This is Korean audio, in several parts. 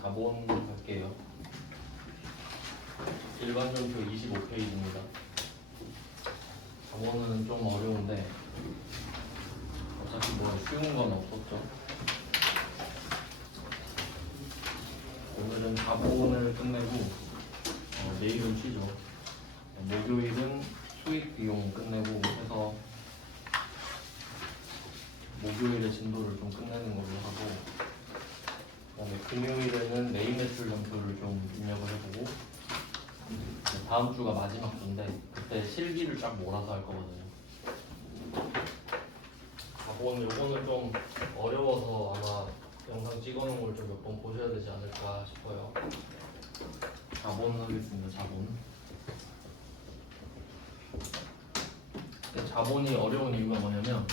자본 할게요. 일반전표 25페이지입니다. 자본은 좀 어려운데 어차피 뭐 쉬운 건 없었죠. 오늘은 자본을 끝내고 내일은 쉬죠. 목요일은 수익 비용 끝내고 해서 목요일에 진도를 좀 끝내는 걸로 하고, 그다음에 금요일에는 메인 매출 점표를 좀 입력을 해보고, 다음 주가 마지막 주인데 그때 실기를 쫙 몰아서 할 거거든요. 자본 요거는 좀 어려워서 아마 영상 찍어놓은 걸 좀 몇 번 보셔야 되지 않을까 싶어요. 자본 하겠습니다. 자본이 어려운 이유가 뭐냐면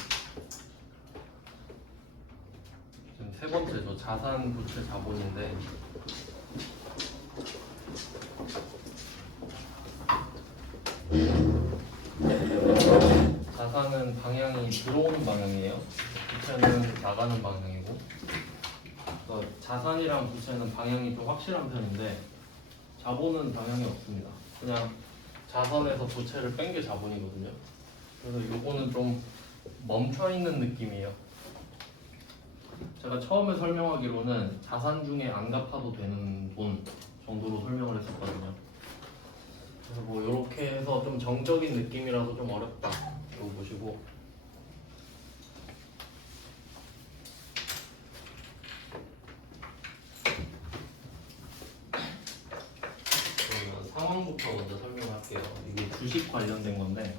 지금 세 번째죠. 자산, 부채, 자본인데 자산은 방향이 들어오는 방향이에요. 부채는 나가는 방향이고, 그러니까 자산이랑 부채는 방향이 좀 확실한 편인데 자본은 방향이 없습니다. 그냥 자산에서 부채를 뺀 게 자본이거든요. 그래서 요거는 좀 멈춰있는 느낌이에요. 제가 처음에 설명하기로는 자산 중에 안 갚아도 되는 돈 정도로 설명을 했었거든요. 그래서 뭐 이렇게 해서 좀 정적인 느낌이라서 좀 어렵다. 이거 보시고, 그러면 상황부터 먼저 설명할게요. 이게 주식 관련된 건데,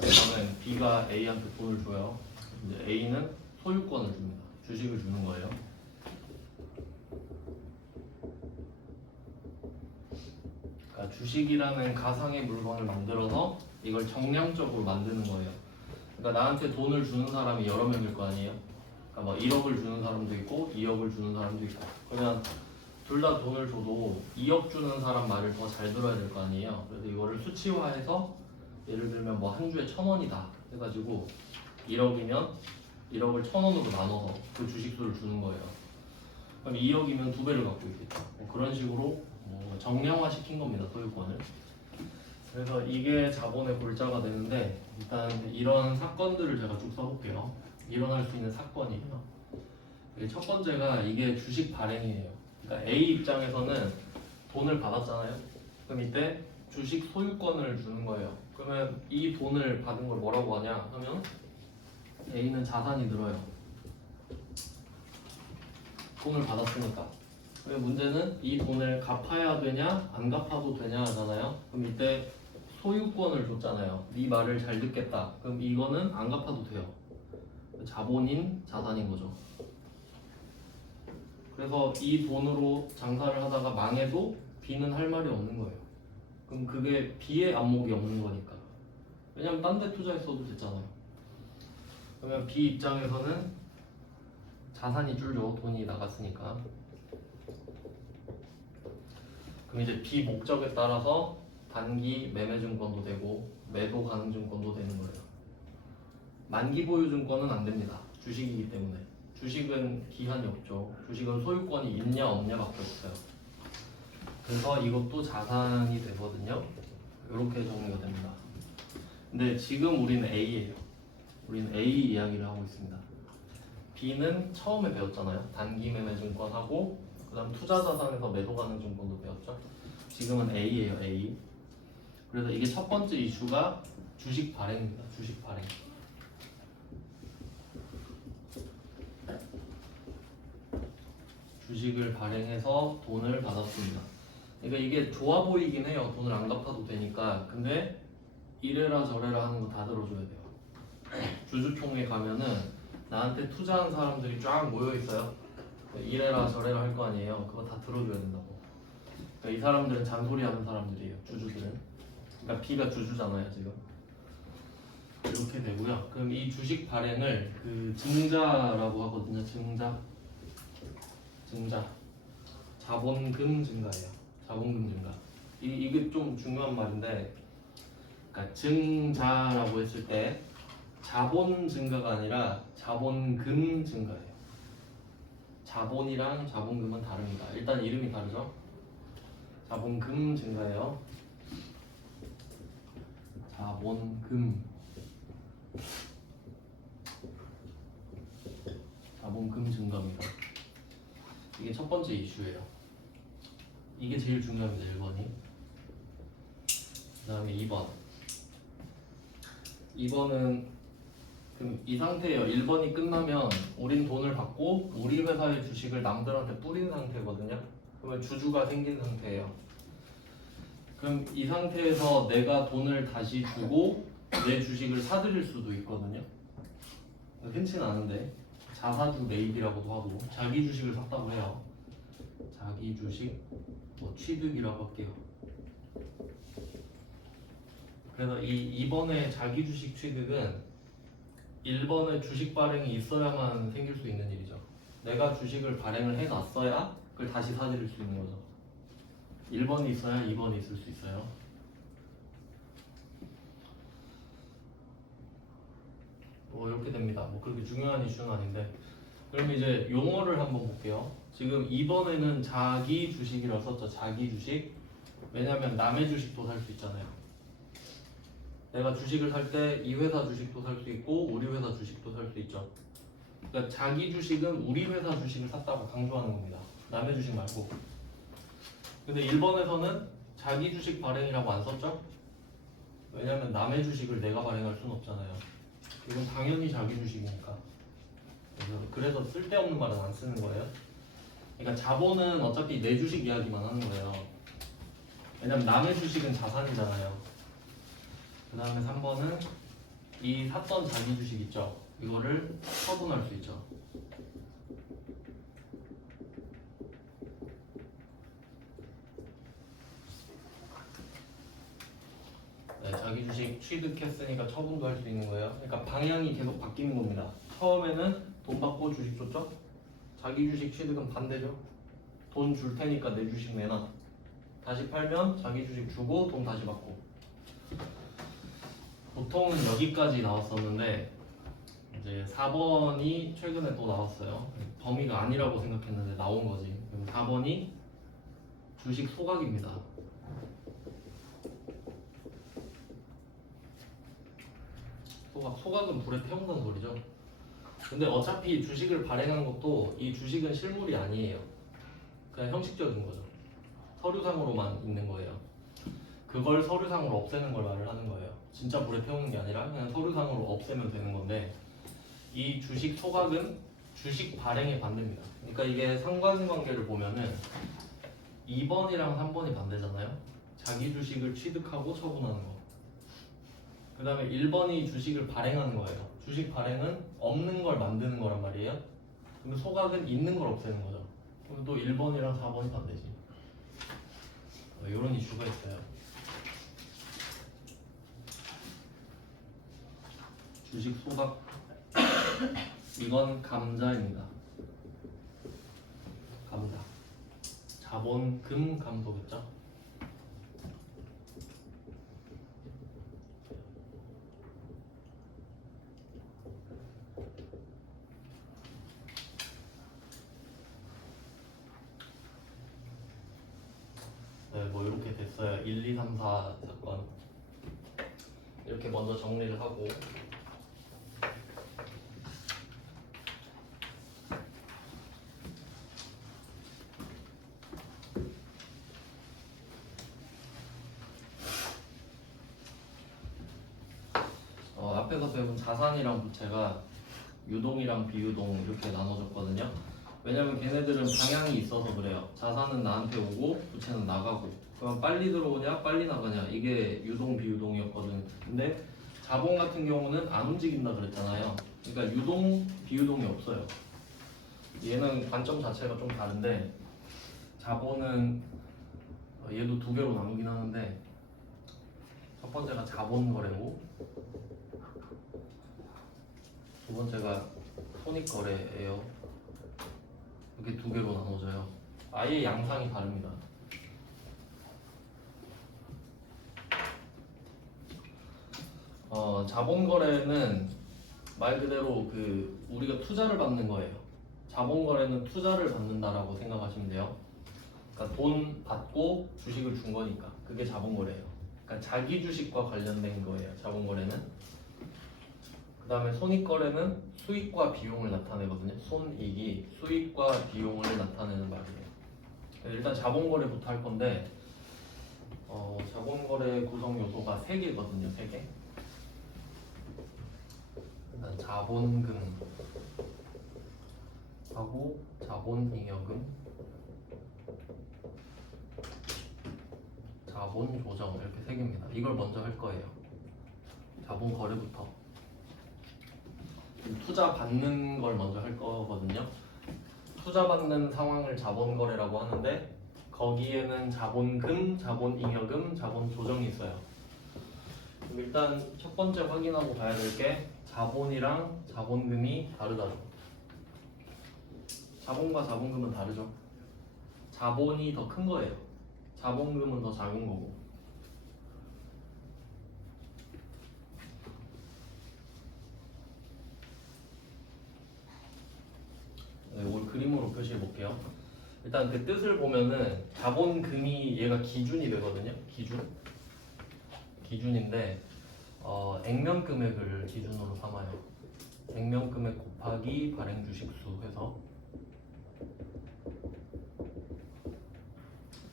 저는 B가 A한테 돈을 줘요. 이제 A는 소유권을 줍니다. 주식을 주는 거예요. 그러니까 주식이라는 가상의 물건을 만들어서 이걸 정량적으로 만드는 거예요. 그러니까 나한테 돈을 주는 사람이 여러 명일 거 아니에요. 그러니까 뭐 1억을 주는 사람도 있고 2억을 주는 사람도 있고, 그러면 둘 다 돈을 줘도 2억 주는 사람 말을 더 잘 들어야 될 거 아니에요. 그래서 이거를 수치화해서 예를 들면 뭐 한 주에 1,000원이다 해가지고 1억이면 1억을 1,000원으로 나눠서 그 주식수를 주는 거예요. 그럼 2억이면 2배를 갖고 있겠죠. 뭐 그런 식으로 정량화 시킨 겁니다, 소유권을. 그래서 이게 자본의 골자가 되는데, 일단 이런 사건들을 제가 쭉 써볼게요. 일어날 수 있는 사건이에요. 첫 번째가 이게 주식 발행이에요. 그러니까 A 입장에서는 돈을 받았잖아요. 그럼 이때 주식 소유권을 주는 거예요. 그러면 이 돈을 받은 걸 뭐라고 하냐 하면 A는 자산이 늘어요. 돈을 받았으니까. 그럼 문제는 이 돈을 갚아야 되냐 안 갚아도 되냐 하잖아요. 그럼 이때 소유권을 줬잖아요. 네 말을 잘 듣겠다. 그럼 이거는 안 갚아도 돼요. 자본인 자산인 거죠. 그래서 이 돈으로 장사를 하다가 망해도 B는 할 말이 없는 거예요. 그럼 그게 B의 안목이 없는 거니까. 왜냐면 딴 데 투자했어도 됐잖아요. 그러면 B 입장에서는 자산이 줄죠. 돈이 나갔으니까. 그럼 이제 B 목적에 따라서 단기 매매증권도 되고 매도 가능증권도 되는 거예요. 만기 보유증권은 안 됩니다. 주식이기 때문에. 주식은 기한이 없죠. 주식은 소유권이 있냐 없냐밖에 없어요. 그래서 이것도 자산이 되거든요. 이렇게 정리가 됩니다. 근데 지금 우리는 A예요. 우리는 A 이야기를 하고 있습니다. B는 처음에 배웠잖아요. 단기 매매증권하고 그 다음 투자자산에서 매도 가능증권도 배웠죠. 지금은 A예요. A. 그래서 이게 첫 번째 이슈가 주식 발행입니다. 주식 발행. 주식을 발행해서 돈을 받았습니다. 그러니까 이게 좋아 보이긴 해요. 돈을 안 갚아도 되니까. 근데 이래라 저래라 하는 거 다 들어줘야 돼요. 주주총회 가면은 나한테 투자한 사람들이 쫙 모여 있어요. 이래라 저래라 할 거 아니에요. 그거 다 들어줘야 된다고. 그러니까 이 사람들은 잔소리하는 사람들이에요. 주주들은. 그러니까 B가 주주잖아요 지금. 이렇게 되고요. 그럼 이 주식 발행을 그 증자라고 하거든요. 증자. 자본금 증가예요. 자본금 증가. 이게 좀 중요한 말인데, 그러니까 증자라고 했을 때 자본 증가가 아니라 자본금 증가예요. 자본이랑 자본금은 다릅니다. 일단 이름이 다르죠. 자본금 증가예요. 자본금 증가입니다. 이게 첫 번째 이슈예요. 이게 제일 중요합니다. 1번이. 그 다음에 2번. 2번은 그럼 이 상태예요. 1번이 끝나면 우린 돈을 받고 우리 회사의 주식을 남들한테 뿌린 상태거든요. 그러면 주주가 생긴 상태예요. 그럼 이 상태에서 내가 돈을 다시 주고 내 주식을 사들일 수도 있거든요. 흔치는 않은데 자사주 매입이라고도 하고 자기 주식을 샀다고 해요. 자기 주식 취득이라고 할게요. 그래서 이 2번의 자기 주식 취득은 1번의 주식 발행이 있어야만 생길 수 있는 일이죠. 내가 주식을 발행을 해놨어야 그걸 다시 사들일 수 있는 거죠. 1번이 있어야 2번이 있을 수 있어요. 이렇게 됩니다. 그렇게 중요한 이슈는 아닌데. 그럼 이제 용어를 한번 볼게요. 지금 2번에는 자기 주식이라고 썼죠. 자기 주식. 왜냐하면 남의 주식도 살 수 있잖아요. 내가 주식을 살 때 이 회사 주식도 살 수 있고 우리 회사 주식도 살 수 있죠. 그러니까 자기 주식은 우리 회사 주식을 샀다고 강조하는 겁니다. 남의 주식 말고. 근데 1번에서는 자기 주식 발행이라고 안 썼죠? 왜냐면 남의 주식을 내가 발행할 수는 없잖아요. 이건 당연히 자기 주식이니까. 그래서 쓸데없는 말은 안 쓰는 거예요. 그러니까 자본은 어차피 내 주식 이야기만 하는 거예요. 왜냐면 남의 주식은 자산이잖아요. 그 다음에 3번은 이 샀던 자기 주식 있죠? 이거를 처분할 수 있죠. 네, 자기 주식 취득했으니까 처분도 할 수 있는 거예요. 그러니까 방향이 계속 바뀌는 겁니다. 처음에는 돈 받고 주식 줬죠? 자기 주식 취득은 반대죠. 돈 줄 테니까 내 주식 내놔. 다시 팔면 자기 주식 주고 돈 다시 받고. 보통은 여기까지 나왔었는데 이제 4번이 최근에 또 나왔어요. 범위가 아니라고 생각했는데 나온 거지. 4번이 주식 소각입니다. 소각은 불에 태운다는 소리죠. 근데 어차피 주식을 발행한 것도 이 주식은 실물이 아니에요. 그냥 형식적인 거죠. 서류상으로만 있는 거예요. 그걸 서류상으로 없애는 걸 말을 하는 거예요. 진짜 불에 태우는 게 아니라 그냥 서류상으로 없애면 되는 건데 이 주식 소각은 주식 발행에 반대입니다. 그러니까 이게 상관관계를 보면은 2번이랑 3번이 반대잖아요. 자기 주식을 취득하고 처분하는 거. 그 다음에 1번이 주식을 발행하는 거예요. 주식 발행은 없는 걸 만드는 거란 말이에요. 그럼 소각은 있는 걸 없애는 거죠. 그럼 또 1번이랑 4번이 반대지. 이런 이슈가 있어요. 주식 소각. 이건 감자입니다. 감자. 자본금 감소겠죠? 네, 이렇게 됐어요. 1, 2, 3, 4 사건. 이렇게 먼저 정리를 하고 앞에서 배운 자산이랑 부채가 유동이랑 비유동 이렇게 나눠졌거든요. 왜냐면 걔네들은 방향이 있어서 그래요. 자산은 나한테 오고 부채는 나가고. 그럼 빨리 들어오냐 빨리 나가냐 이게 유동 비유동이었거든. 근데 자본 같은 경우는 안 움직인다 그랬잖아요. 그러니까 유동 비유동이 없어요. 얘는 관점 자체가 좀 다른데 자본은 얘도 두 개로 나누긴 하는데 첫 번째가 자본 거래고 두 번째가 손익 거래예요. 이렇게 두 개로 나눠져요. 아예 양상이 다릅니다. 자본거래는 말 그대로 그 우리가 투자를 받는 거예요. 자본거래는 투자를 받는다라고 생각하시면 돼요. 그러니까 돈 받고 주식을 준 거니까 그게 자본거래예요. 그러니까 자기 주식과 관련된 거예요. 자본거래는. 그 다음에 손익거래는 수익과 비용을 나타내거든요. 손익이 수익과 비용을 나타내는 말이에요. 일단 자본거래부터 할 건데 자본거래 구성 요소가 3개거든요. 3개. 일단 자본금 하고 자본잉여금, 자본조정 이렇게 3개입니다. 이걸 먼저 할 거예요. 자본거래부터. 투자 받는 걸 먼저 할 거거든요. 투자 받는 상황을 자본거래라고 하는데 거기에는 자본금, 자본잉여금, 자본조정이 있어요. 그럼 일단 첫 번째 확인하고 가야 될 게 자본이랑 자본금이 다르다죠. 자본과 자본금은 다르죠. 자본이 더 큰 거예요. 자본금은 더 작은 거고. 네, 오늘 그림으로 표시해 볼게요. 일단 그 뜻을 보면은 자본금이 얘가 기준이 되거든요. 기준인데 액면금액을 기준으로 삼아요. 액면금액 곱하기 발행 주식수 해서.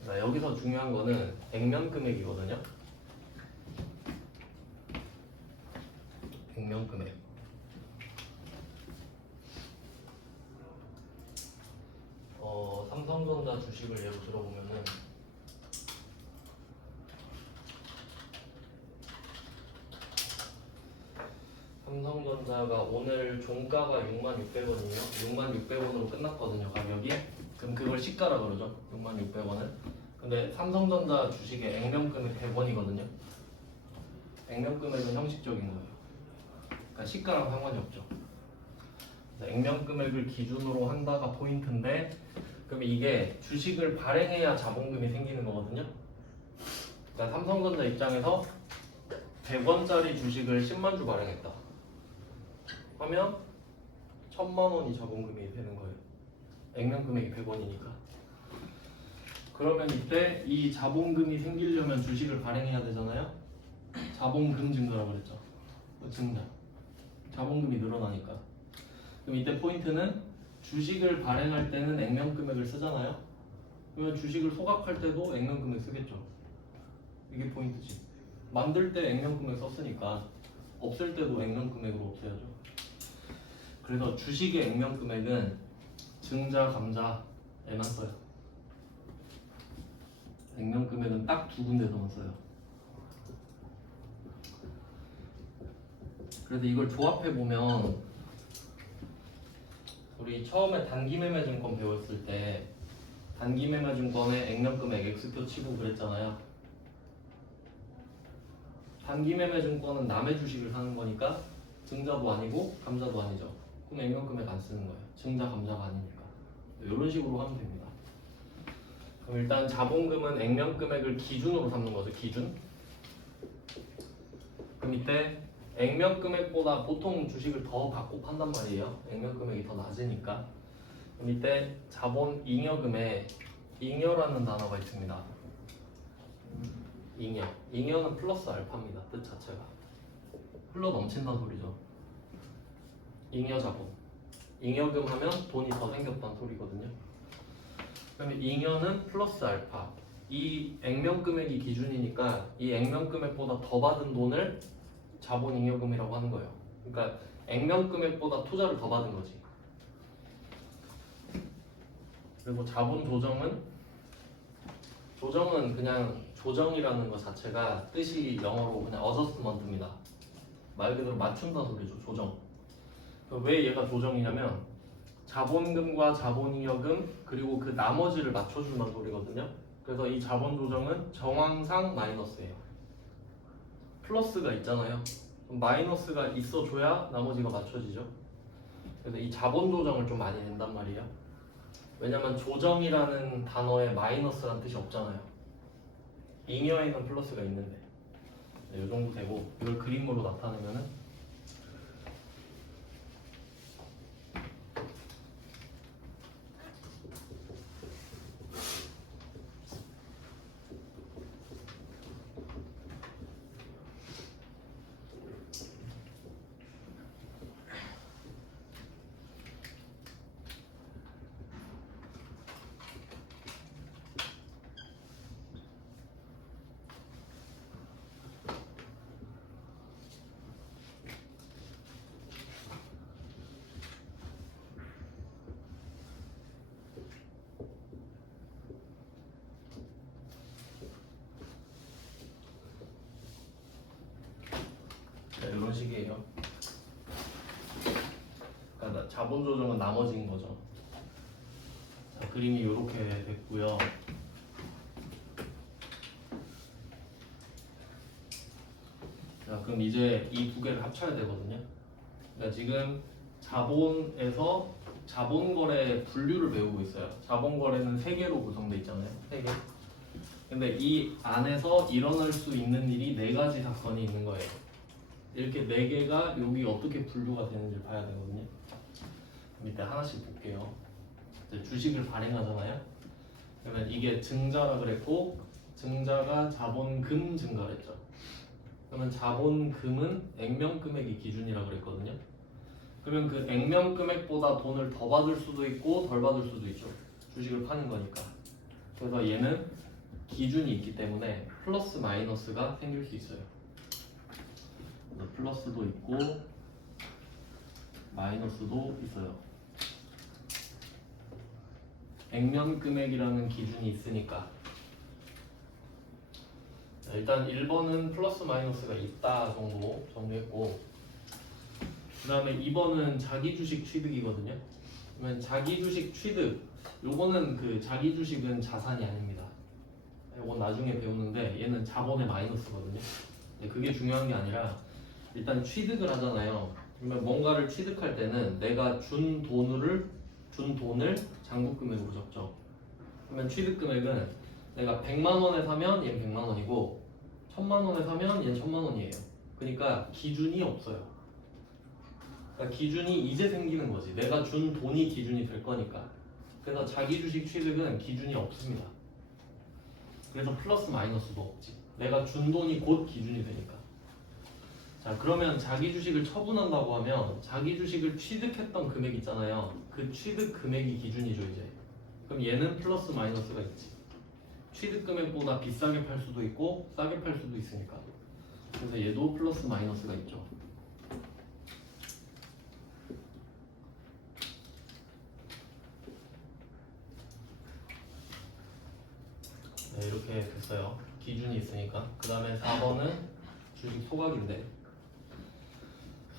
그러니까 여기서 중요한 거는 액면금액이거든요. 액면금액. 삼성전자 주식을 예로 들어보면은 삼성전자가 오늘 종가가 66,600원이에요. 66,600원으로 끝났거든요. 가격이. 그럼 그걸 시가라 그러죠. 66,600원을. 근데 삼성전자 주식의 액면금액 100원이거든요. 액면금액은 형식적인 거예요. 그러니까 시가랑 상관이 없죠. 액면금액을 기준으로 한다가 포인트인데, 그럼 이게 주식을 발행해야 자본금이 생기는 거거든요. 그러니까 삼성전자 입장에서 100원짜리 주식을 10만 주 발행했다 하면 1,000만 원이 자본금이 되는 거예요. 액면금액이 100원이니까. 그러면 이때 이 자본금이 생기려면 주식을 발행해야 되잖아요. 자본금 증가라고 그랬죠. 증가. 자본금이 늘어나니까. 그럼 이때 포인트는 주식을 발행할 때는 액면금액을 쓰잖아요. 그러면 주식을 소각할 때도 액면금액 쓰겠죠. 이게 포인트지. 만들 때 액면금액 썼으니까 없앨 때도 액면금액으로 없애야죠. 그래서 주식의 액면금액은 증자, 감자에만 써요. 액면금액은 딱 2군데서만 써요. 그래서 이걸 조합해 보면 우리 처음에 단기매매증권 배웠을 때 단기매매증권의 액면금액 X표 치고 그랬잖아요. 단기매매증권은 남의 주식을 사는 거니까 증자도 아니고 감자도 아니죠. 그럼 액면금액 안 쓰는 거예요. 증자, 감자가 아니니까. 이런 식으로 하면 됩니다. 그럼 일단 자본금은 액면금액을 기준으로 삼는 거죠. 기준. 그럼 이때 액면금액보다 보통 주식을 더 받고 판단 말이에요. 액면금액이 더 낮으니까. 그럼 이때 자본잉여금에 잉여라는 단어가 있습니다. 잉여는 플러스 알파입니다. 뜻 자체가 흘러 넘친다는 소리죠. 잉여자본. 잉여금 하면 돈이 더 생겼다는 소리거든요. 그러면 잉여는 플러스 알파. 이 액면금액이 기준이니까 이 액면금액보다 더 받은 돈을 자본잉여금이라고 하는 거예요. 그러니까 액면금액보다 투자를 더 받은 거지. 그리고 자본조정은 그냥 조정이라는 것 자체가 뜻이 영어로 그냥 adjustment입니다. 말 그대로 맞춘다 소리죠. 조정. 왜 얘가 조정이냐면 자본금과 자본잉여금 그리고 그 나머지를 맞춰준다는 소리거든요. 그래서 이 자본조정은 정황상 마이너스예요. 플러스가 있잖아요. 그럼 마이너스가 있어줘야 나머지가 맞춰지죠. 그래서 이 자본조정을 좀 많이 낸단 말이에요. 왜냐면 조정이라는 단어에 마이너스라는 뜻이 없잖아요. 잉여에는 플러스가 있는데. 이 정도 되고 이걸 그림으로 나타내면은 이런 식이에요. 그러니까 자본 조정은 나머지인 거죠. 자, 그림이 이렇게 됐고요. 자, 그럼 이제 이 두 개를 합쳐야 되거든요. 그러니까 지금 자본에서 자본거래 분류를 배우고 있어요. 자본거래는 세 개로 구성되어 있잖아요. 세 개. 근데 이 안에서 일어날 수 있는 일이 네 가지 사건이 있는 거예요. 이렇게 네 개가 여기 어떻게 분류가 되는지 봐야 되거든요. 밑에 하나씩 볼게요. 이제 주식을 발행하잖아요. 그러면 이게 증자라 그랬고 증자가 자본금 증가랬죠. 그러면 자본금은 액면금액이 기준이라 그랬거든요. 그러면 그 액면금액보다 돈을 더 받을 수도 있고 덜 받을 수도 있죠. 주식을 파는 거니까. 그래서 얘는 기준이 있기 때문에 플러스 마이너스가 생길 수 있어요. 플러스도 있고 마이너스도 있어요. 액면금액이라는 기준이 있으니까. 일단 1번은 플러스 마이너스가 있다 정도 정리했고, 그 다음에 2번은 자기 주식 취득이거든요. 그러면 자기 주식 취득, 요거는 그 자기 주식은 자산이 아닙니다. 이건 나중에 배우는데 얘는 자본의 마이너스거든요. 그게 중요한 게 아니라 일단 취득을 하잖아요. 그러면 뭔가를 취득할 때는 내가 준 돈을 장부금액으로 적죠. 그러면 취득 금액은 내가 100만 원에 사면 얘는 100만 원이고 1000만 원에 사면 얘는 1000만 원이에요. 그러니까 기준이 없어요. 그러니까 기준이 이제 생기는 거지. 내가 준 돈이 기준이 될 거니까. 그래서 자기 주식 취득은 기준이 없습니다. 그래서 플러스 마이너스도 없지. 내가 준 돈이 곧 기준이 되니까. 자, 그러면 자기 주식을 처분한다고 하면 자기 주식을 취득했던 금액 있잖아요. 그 취득 금액이 기준이죠 이제. 그럼 얘는 플러스 마이너스가 있지. 취득 금액보다 비싸게 팔 수도 있고 싸게 팔 수도 있으니까. 그래서 얘도 플러스 마이너스가 있죠. 네, 이렇게 됐어요. 기준이 있으니까. 그 다음에 4번은 주식 소각인데,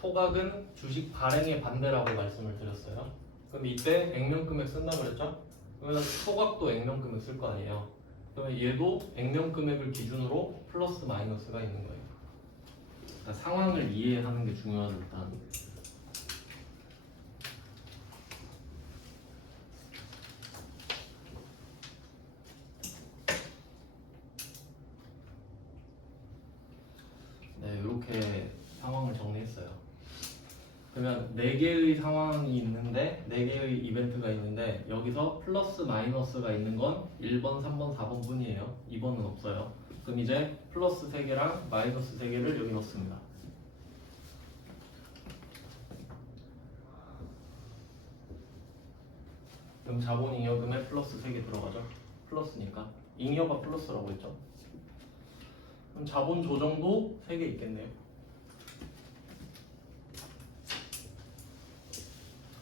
소각은 주식 발행의 반대라고 말씀을 드렸어요. 그럼 이때 액면금액 쓴다 그랬죠? 그러면 소각도 액면금액 쓸 거 아니에요. 그러면 얘도 액면금액을 기준으로 플러스 마이너스가 있는 거예요. 그러니까 상황을 이해하는 게 중요하죠. 일단 네, 이렇게 상황을 정리했어요. 그러면 4개의 상황이 있는데 4개의 이벤트가 있는데 여기서 플러스 마이너스가 있는 건 1번, 3번, 4번 뿐이에요. 2번은 없어요. 그럼 이제 플러스 3개랑 마이너스 3개를 여기 넣습니다. 그럼 자본 잉여금에 플러스 3개 들어가죠. 플러스니까 잉여가 플러스라고 했죠. 그럼 자본 조정도 3개 있겠네요.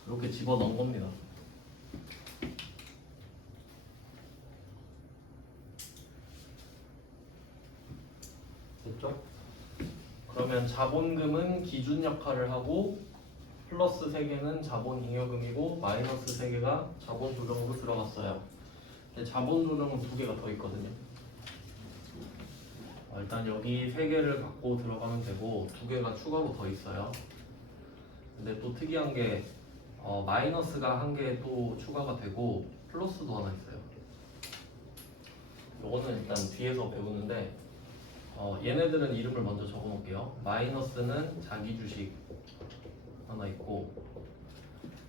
이렇게 집어넣은 겁니다. 됐죠? 그러면 자본금은 기준 역할을 하고 플러스 3개는 자본 잉여금이고 마이너스 3개가 자본 조정으로 들어갔어요. 근데 자본 조정은 2개가 더 있거든요. 일단 여기 3개를 갖고 들어가면 되고 2개가 추가로 더 있어요. 근데 또 특이한 게 마이너스가 1개 또 추가가 되고 플러스도 하나 있어요. 이거는 일단 뒤에서 배우는데 얘네들은 이름을 먼저 적어 놓을게요. 마이너스는 자기 주식 하나 있고,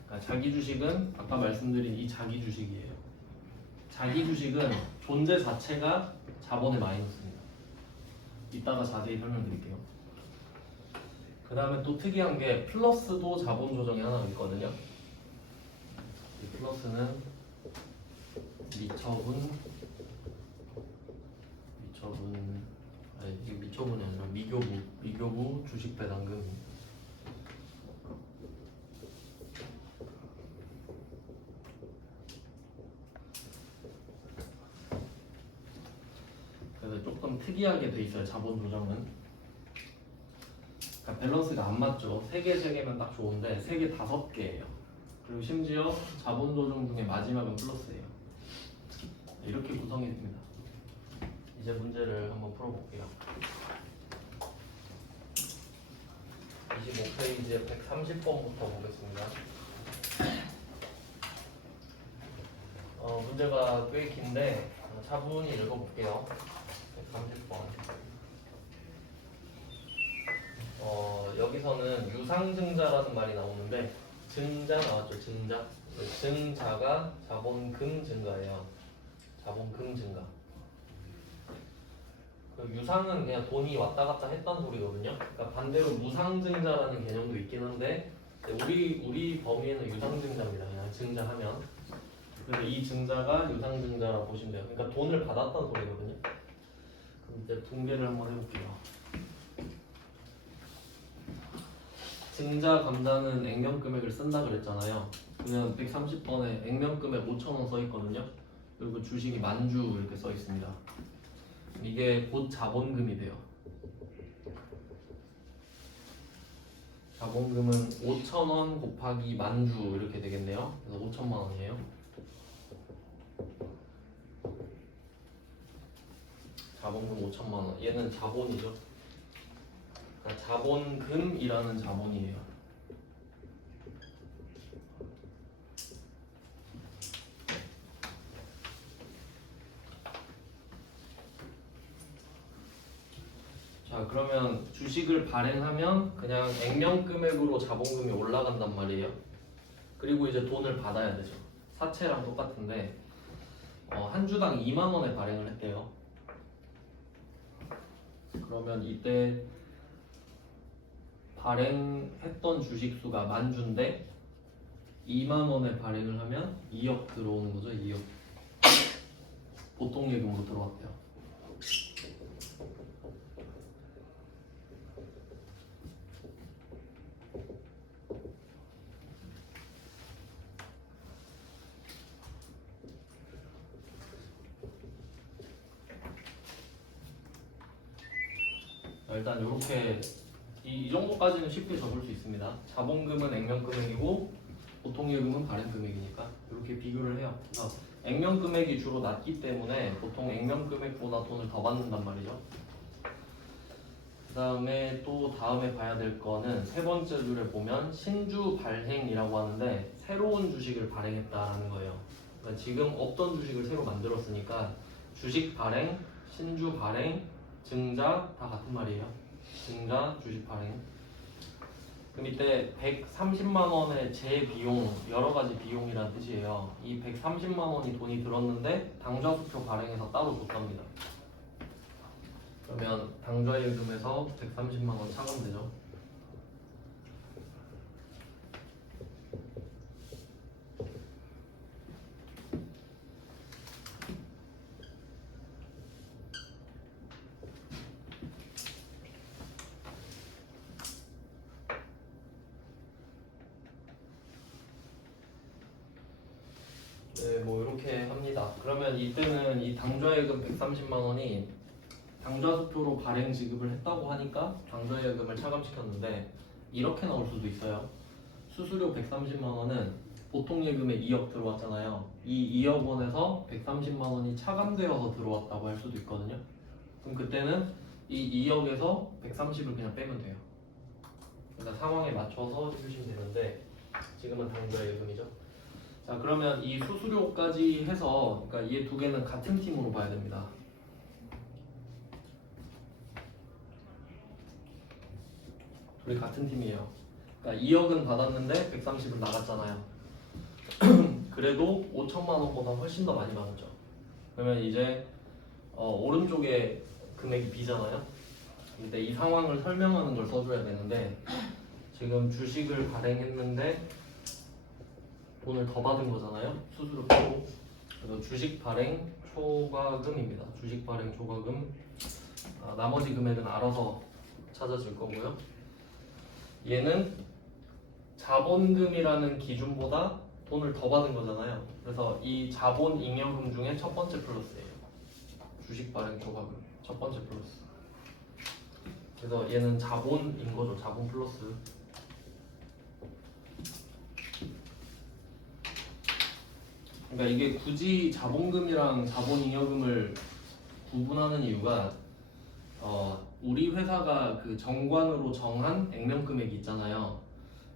그러니까 자기 주식은 아까 말씀드린 이 자기 주식이에요. 자기 주식은 존재 자체가 자본의 마이너스입니다. 이따가 자세히 설명드릴게요. 그 다음에 또 특이한 게 플러스도 자본 조정에 하나 있거든요. 이 플러스는 이게 미처분이 아니라 미교부 주식 배당금. 그래서 조금 특이하게 돼 있어요. 자본 조정은. 그러니까 밸런스가 안 맞죠. 3개, 3개면 딱 좋은데 3개, 5개예요. 그리고 심지어 자본 조정 중에 마지막은 플러스예요. 이렇게 구성이 됩니다. 이제 문제를 한번 풀어볼게요. 25페이지에 130번부터 보겠습니다. 문제가 꽤 긴데 차분히 읽어볼게요. 130번. 여기서는 유상증자라는 말이 나오는데 증자 나왔죠. 증자가 자본금 증가예요. 자본금 증가. 그 유상은 그냥 돈이 왔다 갔다 했던 소리거든요. 그러니까 반대로 무상증자라는 개념도 있긴 한데 우리 범위에는 유상증자입니다. 그냥 증자하면. 그래서 이 증자가 유상증자라고 보시면 돼요. 그러니까 돈을 받았던 소리거든요. 그럼 이제 분개를 한번 해볼게요. 증자 감자는 액면금액을 쓴다 그랬잖아요. 그러면 130번에 액면금액 5,000원 써 있거든요. 그리고 주식이 만주 이렇게 써 있습니다. 이게 곧 자본금이 돼요. 자본금은 5,000원 곱하기 만주 이렇게 되겠네요. 그래서 5천만 원이에요. 자본금 5천만 원. 얘는 자본이죠. 그러니까 자본금이라는 자본이에요. 자, 그러면 주식을 발행하면 그냥 액면금액으로 자본금이 올라간단 말이에요. 그리고 이제 돈을 받아야 되죠. 사채랑 똑같은데 한 주당 2만 원에 발행을 했대요. 그러면 이때 발행했던 주식 수가 만주인데 2만 원에 발행을 하면 2억 들어오는 거죠. 2억. 보통 예금으로 들어왔대요. 일단 이렇게 이 정도까지는 쉽게 적을 수 있습니다. 자본금은 액면금액이고 보통예금은 발행금액이니까 이렇게 비교를 해요. 그래서 액면금액이 주로 낮기 때문에 보통 액면금액보다 돈을 더 받는단 말이죠. 그 다음에 또 다음에 봐야 될 거는 세 번째 줄에 보면 신주 발행이라고 하는데 새로운 주식을 발행했다라는 거예요. 그러니까 지금 없던 주식을 새로 만들었으니까 주식 발행, 신주 발행, 증자 다 같은 말이에요. 증자, 주식 발행. 그럼 이때 130만 원의 재비용, 여러 가지 비용이란 뜻이에요. 이 130만 원이 돈이 들었는데 당좌수표 발행해서 따로 줬답니다. 그러면 당좌예금에서 130만 원 차감되죠. 네, 뭐 이렇게 합니다. 그러면 이때는 이 당좌예금 130만 원이 당좌수표로 발행 지급을 했다고 하니까 당좌예금을 차감시켰는데 이렇게 나올 수도 있어요. 수수료 130만 원은 보통 예금에 2억 들어왔잖아요. 이 2억 원에서 130만 원이 차감되어서 들어왔다고 할 수도 있거든요. 그럼 그때는 이 2억에서 130을 그냥 빼면 돼요. 그러니까 상황에 맞춰서 해주시면 되는데 지금은 당좌예금이죠. 자, 그러면 이 수수료까지 해서 그러니까 얘 두 개는 같은 팀으로 봐야 됩니다. 둘이 같은 팀이에요. 그러니까 2억은 받았는데 130은 나갔잖아요. 그래도 5천만 원보다 훨씬 더 많이 받았죠. 그러면 이제 오른쪽에 금액이 B잖아요. 근데 이 상황을 설명하는 걸 써줘야 되는데 지금 주식을 발행했는데 돈을 더 받은 거잖아요. 수수료 빼고. 그래서 주식 발행 초과금입니다. 주식 발행 초과금. 나머지 금액은 알아서 찾아줄 거고요. 얘는 자본금이라는 기준보다 돈을 더 받은 거잖아요. 그래서 이 자본 잉여금 중에 첫 번째 플러스예요. 주식 발행 초과금 첫 번째 플러스. 그래서 얘는 자본인 거죠. 자본 플러스. 그러니까 이게 굳이 자본금이랑 자본잉여금을 구분하는 이유가 우리 회사가 그 정관으로 정한 액면 금액이 있잖아요.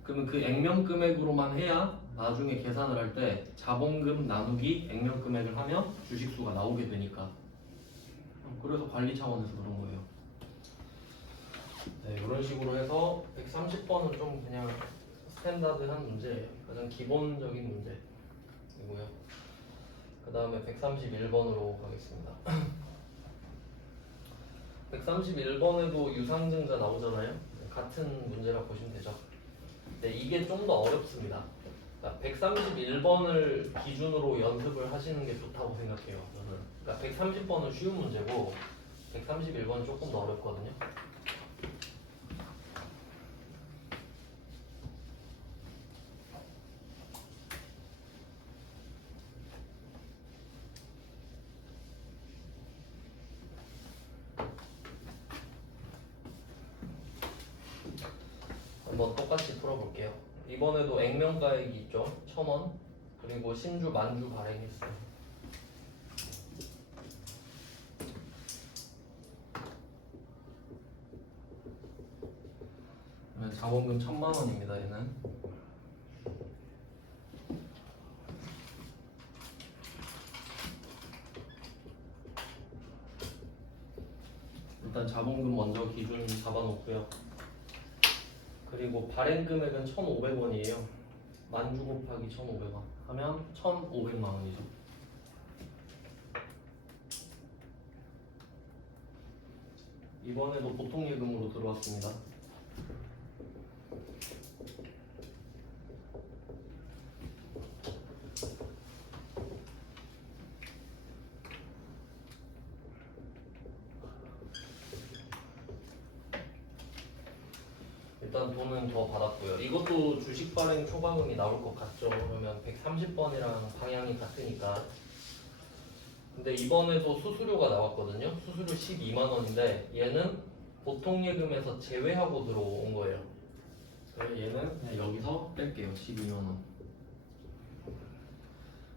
그러면 그 액면 금액으로만 해야 나중에 계산을 할 때 자본금 나누기 액면 금액을 하면 주식수가 나오게 되니까. 그래서 관리 차원에서 그런 거예요. 네, 이런 식으로 해서 130번은 좀 그냥 스탠다드한 문제, 가장 기본적인 문제이고요. 그 다음에 131번으로 가겠습니다. 131번에도 유상증자 나오잖아요. 같은 문제라 보시면 되죠. 근데 이게 좀 더 어렵습니다. 그러니까 131번을 기준으로 연습을 하시는 게 좋다고 생각해요. 저는. 그러니까 130번은 쉬운 문제고 131번은 조금 더 어렵거든요. 한번 똑같이 풀어볼게요. 이번에도 액면가액이 있죠. 1,000원. 그리고 신주 만주 발행했어요. 자본금 1,000만 원입니다. 얘는. 일단 자본금 먼저 기준 잡아놓고요. 그리고 발행 금액은 1,500원이에요. 만주 곱하기 1,500원 하면 1,500만 원이죠. 이번에도 보통 예금으로 들어왔습니다. 일단 돈은 더 받았고요. 이것도 주식 발행 초과금이 나올 것 같죠. 그러면 130번이랑 방향이 같으니까. 근데 이번에도 수수료가 나왔거든요. 수수료 12만 원인데 얘는 보통 예금에서 제외하고 들어온 거예요. 그래서 얘는 그냥 여기서 뺄게요. 12만 원.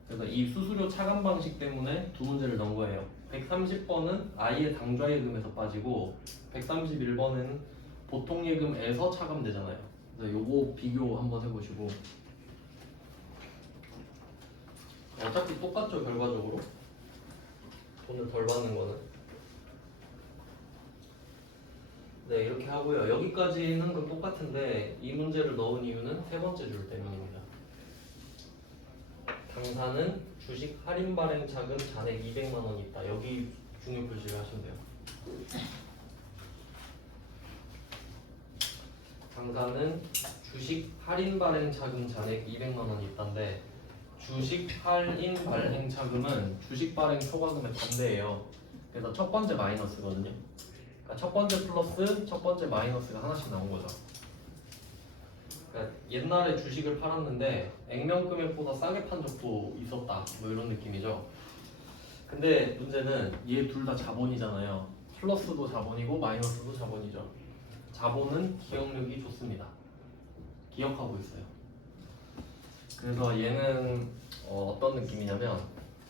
그래서 이 수수료 차감 방식 때문에 두 문제를 넣은 거예요. 130번은 아예 당좌 예금에서 빠지고 131번은 보통 예금에서 차감되잖아요. 그래서 요거 비교 한번 해보시고. 어차피 똑같죠, 결과적으로. 돈을 덜 받는 거는. 네, 이렇게 하고요. 여기까지는 그 똑같은데 이 문제를 넣은 이유는 세 번째 줄 때문입니다. 당사는 주식 할인 발행 차금 잔액 200만 원이 있다. 여기 중요 표시를 하시면 돼요. 당사는 주식 할인 발행 차금 잔액 200만 원이 있다는데 주식 할인 발행 차금은 주식 발행 초과금의 반대예요. 그래서 첫 번째 마이너스거든요. 그러니까 첫 번째 플러스 첫 번째 마이너스가 하나씩 나온 거죠. 그러니까 옛날에 주식을 팔았는데 액면 금액보다 싸게 판 적도 있었다. 뭐 이런 느낌이죠. 근데 문제는 얘 둘 다 자본이잖아요. 플러스도 자본이고 마이너스도 자본이죠. 자본은 기억력이 좋습니다. 기억하고 있어요. 그래서 얘는 어떤 느낌이냐면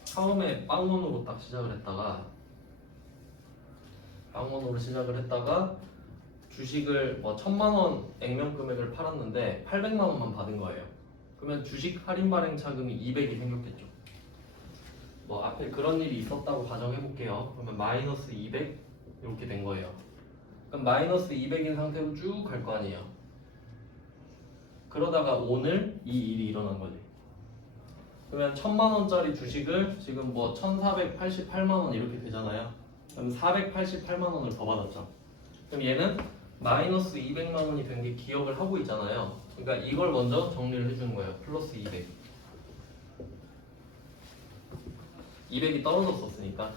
처음에 빵원으로 딱 시작을 했다가 주식을 1,000만 원 액면 금액을 팔았는데 800만 원만 받은 거예요. 그러면 주식 할인 발행 차금이 200이 생겼겠죠. 앞에 그런 일이 있었다고 가정해 볼게요. 그러면 마이너스 200 이렇게 된 거예요. 그럼 마이너스 200인 상태로 쭉 갈 거 아니에요. 그러다가 오늘 이 일이 일어난 거지. 그러면 1000만 원짜리 주식을 지금 뭐 1488만 원 이렇게 되잖아요. 그럼 488만 원을 더 받았죠. 그럼 얘는 마이너스 200만 원이 된 게 기억을 하고 있잖아요. 그러니까 이걸 먼저 정리를 해주는 거예요. 플러스 200. 200이 떨어졌었으니까.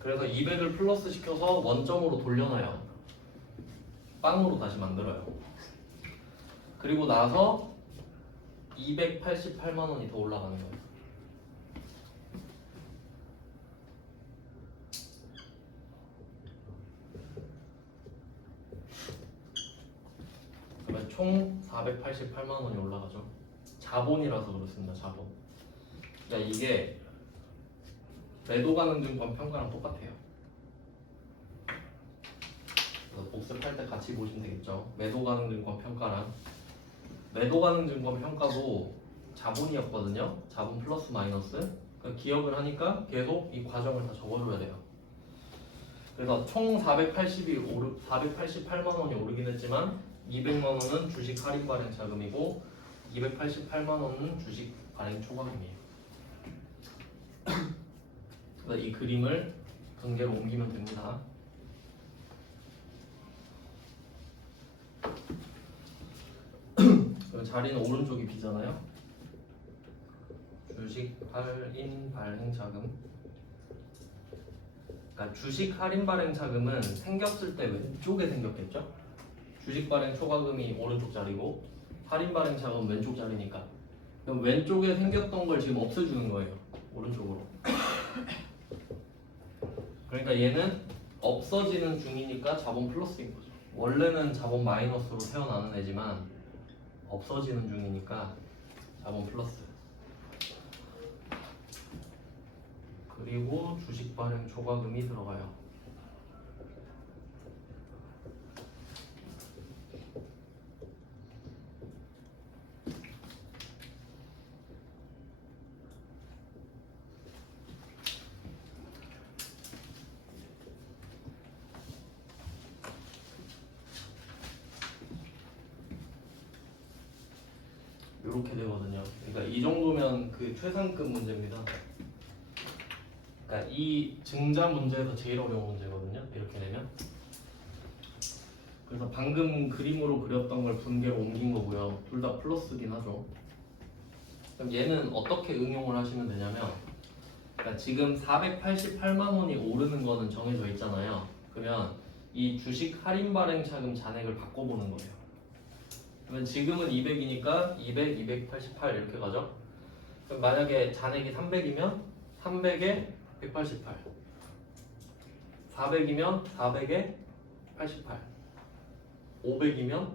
그래서 200을 플러스 시켜서 원점으로 돌려놔요. 빵으로 다시 만들어요. 그리고 나서 288만 원이 더 올라가는 거예요. 그러면 총 488만 원이 올라가죠. 자본이라서 그렇습니다. 자본. 그러니까 이게 매도 가능 증권 평가랑 똑같아요. 그래서 복습할 때 같이 보시면 되겠죠. 매도 가능 증권 평가랑 매도 가능 증권 평가도 자본이었거든요. 자본 플러스 마이너스. 그러니까 기억을 하니까 계속 이 과정을 다 적어줘야 돼요. 그래서 총 488만 원이 오르긴 했지만 200만 원은 주식 할인 발행 자금이고 288만 원은 주식 발행 초과금이에요. 그래서 이 그림을 경계로 옮기면 됩니다. 그럼 자리는 오른쪽이 비잖아요. 주식 할인 발행 자금. 그러니까 주식 할인 발행 자금은 생겼을 때 왼쪽에 생겼겠죠? 주식 발행 초과금이 오른쪽 자리고 할인 발행 자금 왼쪽 자리니까. 그럼 왼쪽에 생겼던 걸 지금 없애주는 거예요. 오른쪽으로. 그러니까 얘는 없어지는 중이니까 자본 플러스인 거죠. 원래는 자본 마이너스로 태어나는 애지만 없어지는 중이니까 자본 플러스. 그리고 주식 발행 초과금이 들어가요. 이렇게 되거든요. 그러니까 이 정도면 그 최상급 문제입니다. 그러니까 이 증자 문제에서 제일 어려운 문제거든요. 이렇게 되면. 그래서 방금 그림으로 그렸던 걸 분계로 옮긴 거고요. 둘 다 플러스긴 하죠. 그럼 얘는 어떻게 응용을 하시면 되냐면, 그러니까 지금 488만 원이 오르는 거는 정해져 있잖아요. 그러면 이 주식 할인 발행 차금 잔액을 바꿔보는 거예요. 그러면 지금은 200이니까 200, 288 이렇게 가죠. 그럼 만약에 잔액이 300이면 300에 188, 400이면 400에 88, 500이면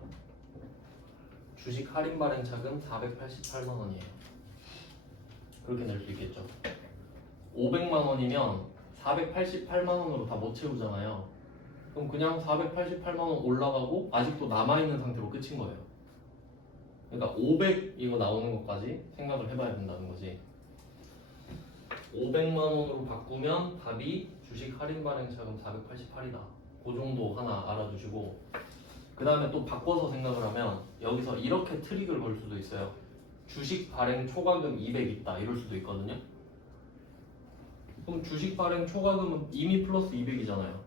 주식 할인 발행 차금 488만 원이에요. 그렇게 낼 수 있겠죠. 500만 원이면 488만 원으로 다 못 채우잖아요. 그럼 그냥 488만 원 올라가고 아직도 남아있는 상태로 끝인 거예요. 그러니까 500 이거 나오는 것까지 생각을 해봐야 된다는 거지. 500만 원으로 바꾸면 답이 주식 할인 발행 차금 488이다. 그 정도 하나 알아두시고, 그 다음에 또 바꿔서 생각을 하면 여기서 이렇게 트릭을 걸 수도 있어요. 주식 발행 초과금 200 있다 이럴 수도 있거든요. 그럼 주식 발행 초과금은 이미 플러스 200이잖아요.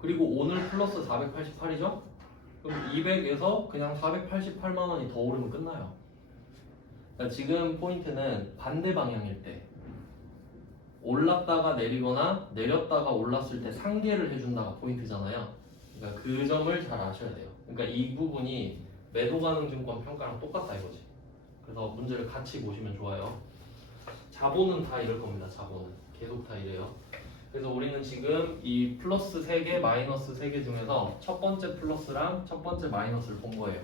그리고 오늘 플러스 488이죠? 그럼 200에서 그냥 488만 원이 더 오르면 끝나요. 그러니까 지금 포인트는 반대 방향일 때, 올랐다가 내리거나 내렸다가 올랐을 때 상계를 해준다가 포인트잖아요. 그러니까 그 점을 잘 아셔야 돼요. 그러니까 이 부분이 매도 가능 증권 평가랑 똑같다 이거지. 그래서 문제를 같이 보시면 좋아요. 자본은 다 이럴 겁니다. 자본은 계속 다 이래요. 그래서 우리는 지금 이 플러스 3개, 마이너스 3개 중에서 첫 번째 플러스랑 첫 번째 마이너스를 본 거예요.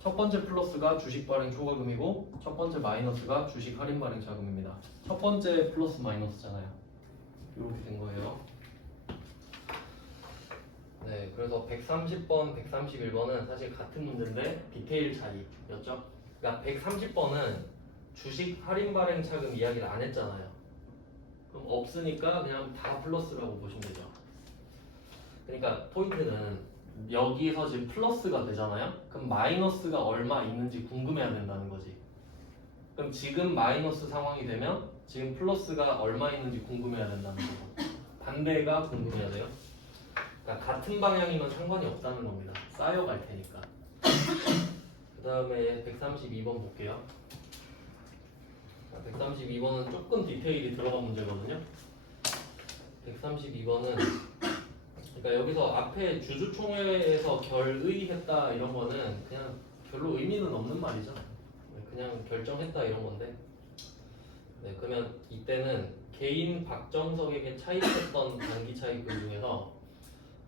첫 번째 플러스가 주식 발행 초과금이고 첫 번째 마이너스가 주식 할인 발행 자금입니다. 첫 번째 플러스 마이너스잖아요. 이렇게 된 거예요. 네, 그래서 130번, 131번은 사실 같은 문제인데 디테일 차이였죠. 그러니까 130번은 주식 할인 발행 차금 이야기를 안 했잖아요. 그럼 없으니까 그냥 다 플러스라고 보시면 되죠. 그러니까 포인트는 여기서 지금 플러스가 되잖아요. 그럼 마이너스가 얼마 있는지 궁금해야 된다는 거지. 그럼 지금 마이너스 상황이 되면 지금 플러스가 얼마 있는지 궁금해야 된다는 거고, 반대가 궁금해야 돼요. 그러니까 같은 방향이면 상관이 없다는 겁니다. 쌓여갈 테니까. 그 다음에 132번 볼게요. 132번은 조금 디테일이 들어간 문제거든요. 132번은 그러니까 여기서 앞에 주주총회에서 결의했다 이런 거는 그냥 별로 의미는 없는 말이죠. 그냥 결정했다 이런 건데. 네, 그러면 이때는 개인 박정석에게 차입했던 단기 차입금 중에서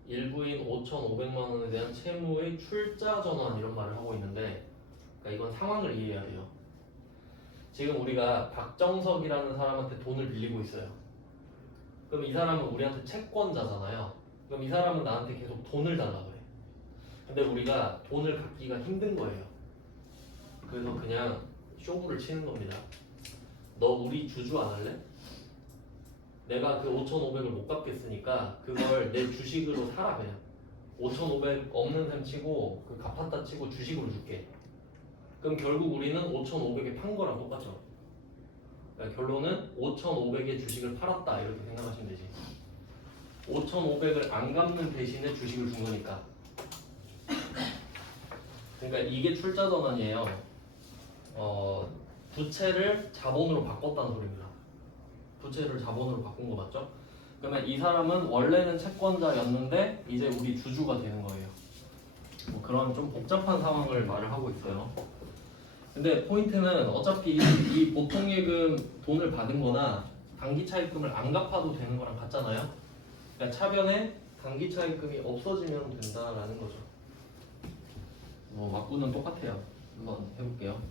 일부인 5,500만 원에 대한 채무의 출자 전환 이런 말을 하고 있는데, 그러니까 이건 상황을 이해해야 돼요. 지금 우리가 박정석이라는 사람한테 돈을 빌리고 있어요. 그럼 이 사람은 우리한테 채권자잖아요. 그럼 이 사람은 나한테 계속 돈을 달라고 해. 근데 우리가 돈을 갚기가 힘든 거예요. 그래서 그냥 쇼부를 치는 겁니다. 너 우리 주주 안 할래? 내가 그 5,500을 못 갚겠으니까 그걸 내 주식으로 사라 그냥. 5,500 없는 셈 치고 그 갚았다 치고 주식으로 줄게. 그럼 결국 우리는 5,500에 판 거랑 똑같죠. 그러니까 결론은 5,500의 주식을 팔았다 이렇게 생각하시면 되지. 5,500을 안 갚는 대신에 주식을 준 거니까. 그러니까 이게 출자 전환이에요. 부채를 자본으로 바꿨다는 소리입니다. 부채를 자본으로 바꾼 거 맞죠? 그러면 이 사람은 원래는 채권자였는데 이제 우리 주주가 되는 거예요. 뭐 그런 좀 복잡한 상황을 말을 하고 있어요. 근데 포인트는 어차피 이 보통예금 돈을 받은 거나 단기 차입금을 안 갚아도 되는 거랑 같잖아요. 그러니까 차변에 단기 차입금이 없어지면 된다라는 거죠. 맞고는 똑같아요. 한번 해볼게요.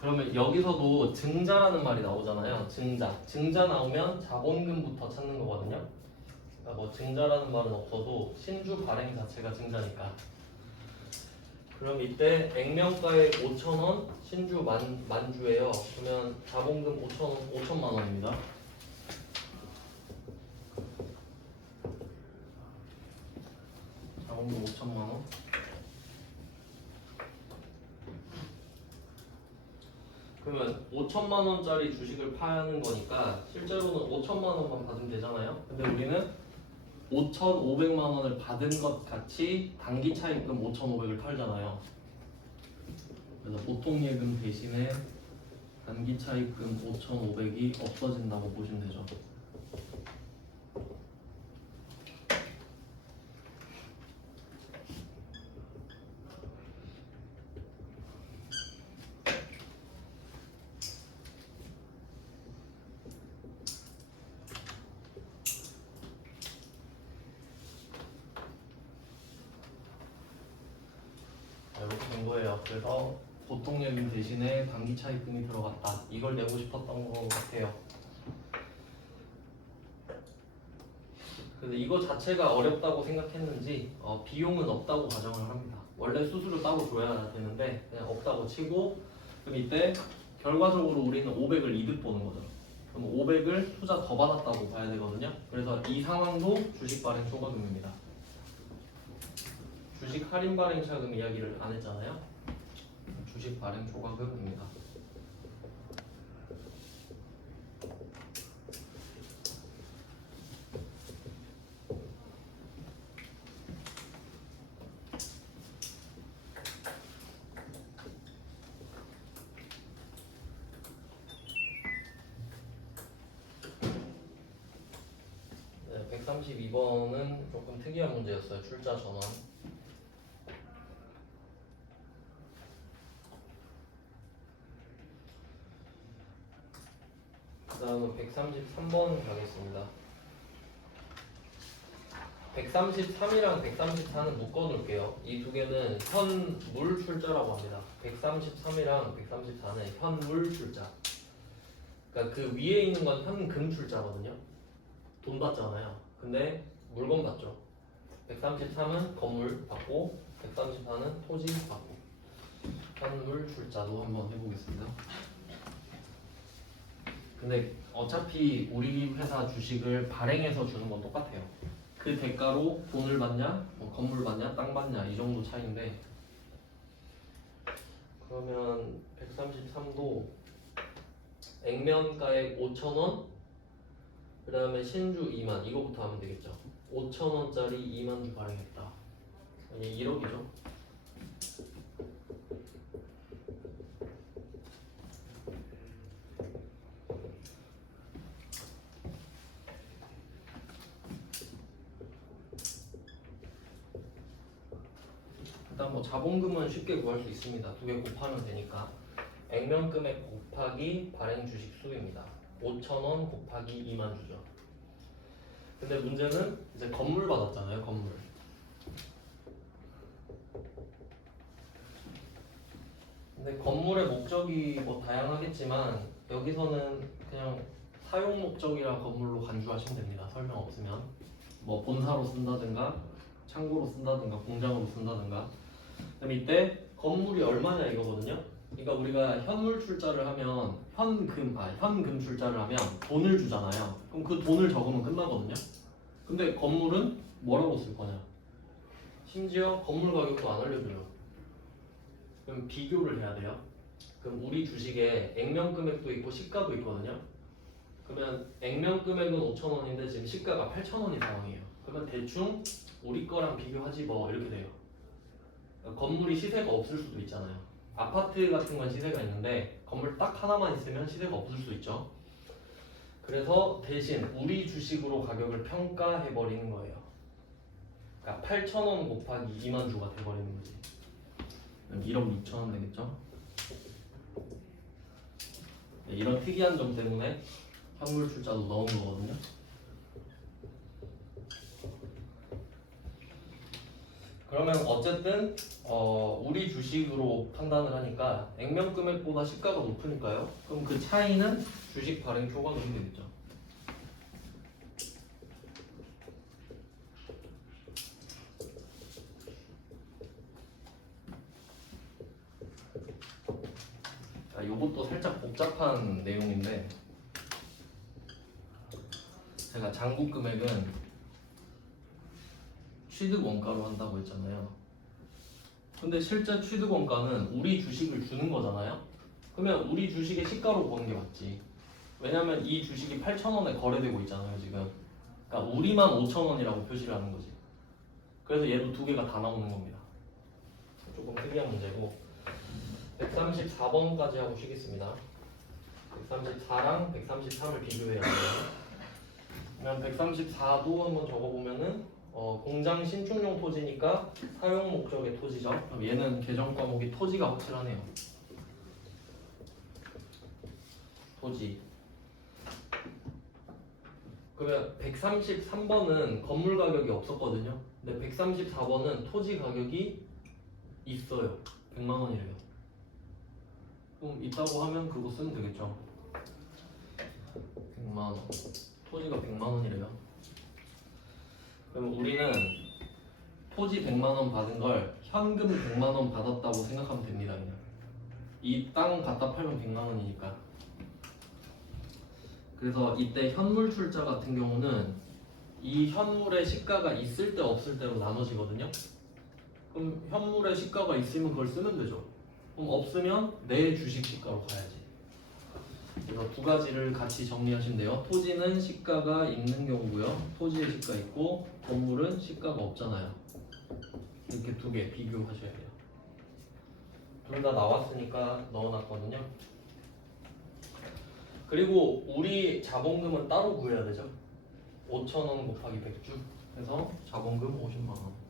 그러면 여기서도 증자라는 말이 나오잖아요. 증자 나오면 자본금부터 찾는 거거든요. 그러니까 뭐 증자라는 말은 없어도 신주 발행 자체가 증자니까. 그럼 이때 액면가액 5,000원, 신주 만주예요. 그러면 자본금 5천만 원입니다. 자본금 5천만 원. 그러면 5천만 원짜리 주식을 파는 거니까 실제로는 5천만 원만 받으면 되잖아요. 근데 우리는 5,500만 원을 받은 것 같이 단기 차입금 5,500을 털잖아요. 그래서 보통 예금 대신에 단기 차입금 5,500이 없어진다고 보시면 되죠. 이렇게 된 거예요. 그래서 보통 예금 대신에 단기 차입금이 들어갔다. 이걸 내고 싶었던 것 같아요. 그래서 이거 자체가 어렵다고 생각했는지 비용은 없다고 가정을 합니다. 원래 수수료 따로 줘야 되는데 그냥 없다고 치고, 그럼 이때 결과적으로 우리는 500을 이득 보는 거죠. 그럼 500을 투자 더 받았다고 봐야 되거든요. 그래서 이 상황도 주식 발행 초과금입니다. 주식 할인 발행 차금 이야기를 안 했잖아요. 주식 발행 초과금입니다. 네, 132번은 조금 특이한 문제였어요. 출자 전환. 그 다음은 133번 가겠습니다. 133이랑 134는 묶어놓을게요. 이 두 개는 현물 출자라고 합니다. 133이랑 134는 현물 출자. 그러니까 그 위에 있는 건 현금 출자거든요. 돈 받잖아요. 근데 물건 받죠. 133은 건물 받고 134는 토지 받고. 현물 출자도 한번 해보겠습니다. 그 근데 어차피 우리 회사 주식을 발행해서 주는 건 똑같아요. 그 대가로 돈을 받냐, 뭐 건물 받냐, 땅 받냐 이 정도 차이인데 그러면 133도 액면가액 5,000원 그 다음에 신주 2만 이거부터 하면 되겠죠. 5,000원짜리 2만 주 발행했다. 이게 1억이죠. 일단 뭐 자본금은 쉽게 구할 수 있습니다. 두 개 곱하면 되니까 액면 금액 곱하기 발행 주식 수입니다. 5,000원 곱하기 2만 주죠. 근데 문제는 이제 건물 받았잖아요. 건물. 근데 건물의 목적이 뭐 다양하겠지만 여기서는 그냥 사용 목적이라 건물로 간주하시면 됩니다. 설명 없으면 뭐 본사로 쓴다든가 창고로 쓴다든가 공장으로 쓴다든가. 그럼 이때 건물이 얼마냐 이거거든요. 그러니까 우리가 현물 출자를 하면 현금 출자를 하면 돈을 주잖아요. 그럼 그 돈을 적으면 끝나거든요. 근데 건물은 뭐라고 쓸 거냐? 심지어 건물 가격도 안 알려줘요. 그럼 비교를 해야 돼요. 그럼 우리 주식에 액면 금액도 있고 시가도 있거든요. 그러면 액면 금액은 5,000원인데 지금 시가가 8,000원인 상황이에요. 그러면 대충 우리 거랑 비교하지 뭐 이렇게 돼요. 건물이 시세가 없을 수도 있잖아요. 아파트 같은 건 시세가 있는데 건물 딱 하나만 있으면 시세가 없을 수 있죠. 그래서 대신 우리 주식으로 가격을 평가해버리는 거예요. 그러니까 8,000원 곱하기 2만 주가 돼버리는 거지. 1억 6천원 되겠죠. 이런 특이한 점 때문에 현물 출자도 넣은 거거든요. 그러면 어쨌든 우리 주식으로 판단을 하니까 액면 금액보다 시가가 높으니까요. 그럼 그 차이는 주식 발행 초과금이 되겠죠. 이것도 살짝 복잡한 내용인데 제가 잔고 금액은 취득 원가로 한다고 했잖아요. 근데 실제 취득 원가는 우리 주식을 주는 거잖아요. 그러면 우리 주식의 시가로 보는 게 맞지. 왜냐면 이 주식이 8,000원에 거래되고 있잖아요 지금. 그러니까 우리만 5,000원이라고 표시를 하는 거지. 그래서 얘도 두 개가 다 나오는 겁니다. 조금 특이한 문제고 134번까지 하고 쉬겠습니다. 134랑 133을 비교해야 돼요. 그러면 134도 한번 적어보면은 공장 신축용 토지니까 사용 목적의 토지죠. 그럼 얘는 계정 과목이 토지가 확실하네요. 토지. 그러면 133번은 건물 가격이 없었거든요. 근데 134번은 토지 가격이 있어요. 100만 원이래요. 그럼 있다고 하면 그거 쓰면 되겠죠. 100만 원. 토지가 100만 원이래요. 그럼 우리는 토지 100만 원 받은 걸 현금 100만 원 받았다고 생각하면 됩니다. 그냥 이 땅 갖다 팔면 100만 원이니까. 그래서 이때 현물 출자 같은 경우는 이 현물의 시가가 있을 때 없을 때로 나눠지거든요. 그럼 현물의 시가가 있으면 그걸 쓰면 되죠. 그럼 없으면 내 주식 시가로 가야지. 그래서 두 가지를 같이 정리하시면 돼요. 토지는 시가가 있는 경우고요. 토지의 시가 있고 건물은 시가가 없잖아요. 이렇게 두 개 비교하셔야 돼요. 둘 다 나왔으니까 넣어놨거든요. 그리고 우리 자본금은 따로 구해야 되죠. 5,000원 곱하기 100주 해서 자본금 50만 원.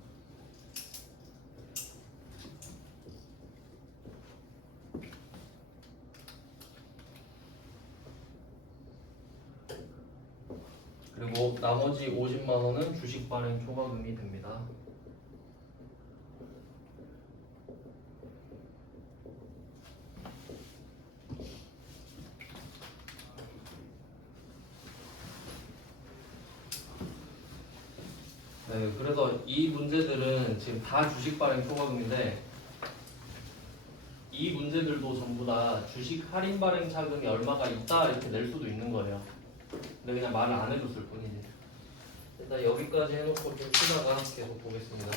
그리고 나머지 50만 원은 주식 발행 초과금이 됩니다. 네, 그래서 이 문제들은 지금 다 주식 발행 초과금인데 이 문제들도 전부 다 주식 할인 발행 차금이 얼마가 있다 이렇게 낼 수도 있는 거예요. 근데 그냥 말을 안 해줬을 뿐이지. 일단 여기까지 해놓고 좀 쉬다가 계속 보겠습니다.